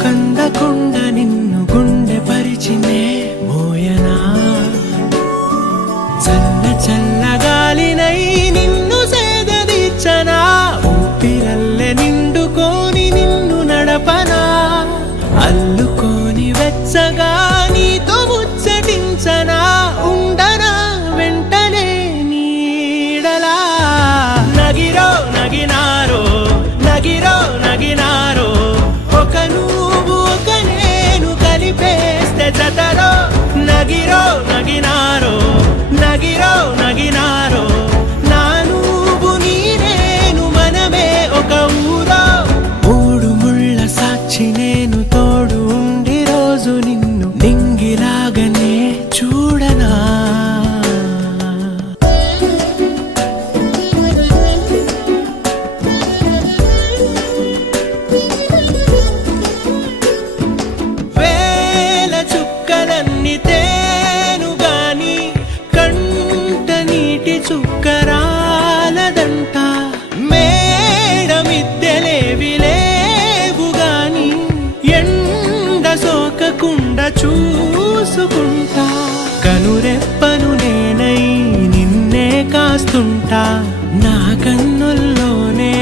కందకుండా నిన్ను గుండె పరిచినే మోయనా చల్ల చల్లగాలినై నిన్ను సేదదీర్చనా ఊపిరల్లె నిండుకోని నిన్ను నడపనా అల్లుకోని వెచ్చగా నీతో ముచ్చటించనా ఉండనా వెంటనే నీడలా నగిరో నగినారో నగిరో నగినారో ఒక నువ్వు ఒక నేను కలిపేస్తే జతలో నగిరో నగినారో నగిరో నగినారో నా నువ్వు నీ నేను మనమే ఒక ఊరో మూడు ముళ్ళ సాక్షి నేను తోడు ఉండి రోజు నిన్ను నింగిలాగనే చూడనా వేల చుక్కలన్నీ తేను గాని కంట నీటి చుక్కరాలదంట మేడ మిద్దెలేవి లేవు గాని ఎండ సోకకుండా చూసుకుంటా కనురెప్పను నేనై నిన్నే కాస్తుంటా నా కన్నుల్లోనే